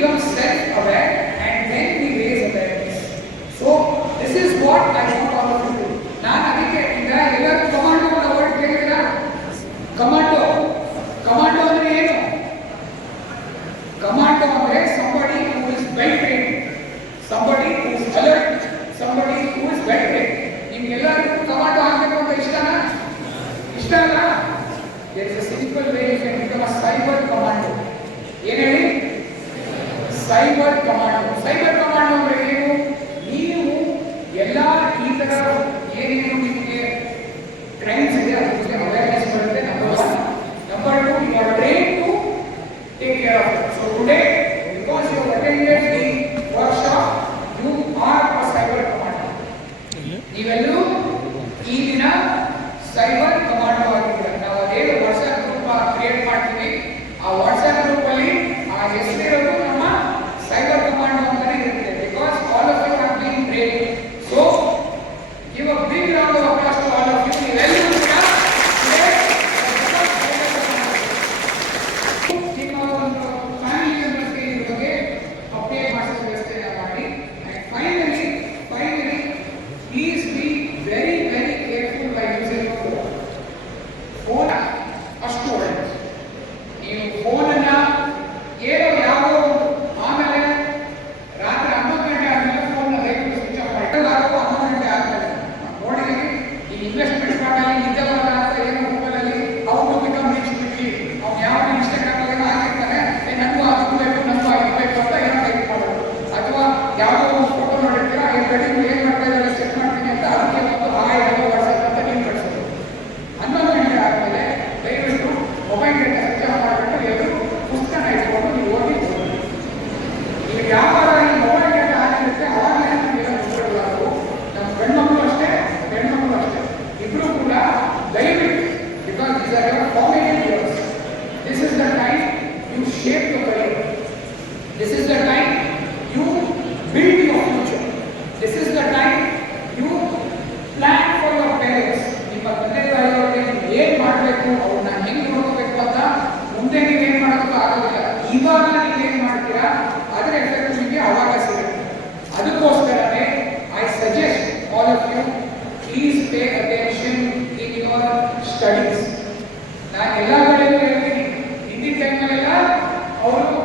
become self-aware and then we raise awareness. So this is what I want all of you to do. ನಾನು ಅದಕ್ಕೆ ಈಗ ಎಲ್ಲರೂ commando ಅನ್ನೋ word ಕೇಳಿದ್ರ commando commando ಅಂದ್ರೆ ಏನು ಕಮಾಂಡೋ ಅಂದ್ರೆ somebody who is well train somebody who is alert somebody who is well train ನಿಮ್ಗೆಲ್ಲರಿಗೂ ಕಮಾಂಡೋ ಹಾಕಬೇಕು ಅಂತ ಇಷ್ಟನಾ ಇಷ್ಟ ಅಲ್ಲ it's a simple way you can become a cyber commando ಏನು ಹೇಳಿ साइबर कमांडो साइबर कमांडो में ಇವಾಗ ನೀವು ಏನು ಮಾಡ್ತೀರಾ? ಅದರ ಎಫೆಕ್ಟ್ ನಿಮಗೆ ಅವಾಗ ಸಿಗುತ್ತೆ. ಅದಕ್ಕೋಸ್ಕರನೇ I suggest all of you please pay attention in your studies ನಾನು ಎಲ್ಲ ಕಡೆಯೂ ಹೇಳ್ತೀನಿ, ಹಿಂದಿನ ಟೈಮ್ನಲ್ಲೆಲ್ಲ ಅವರು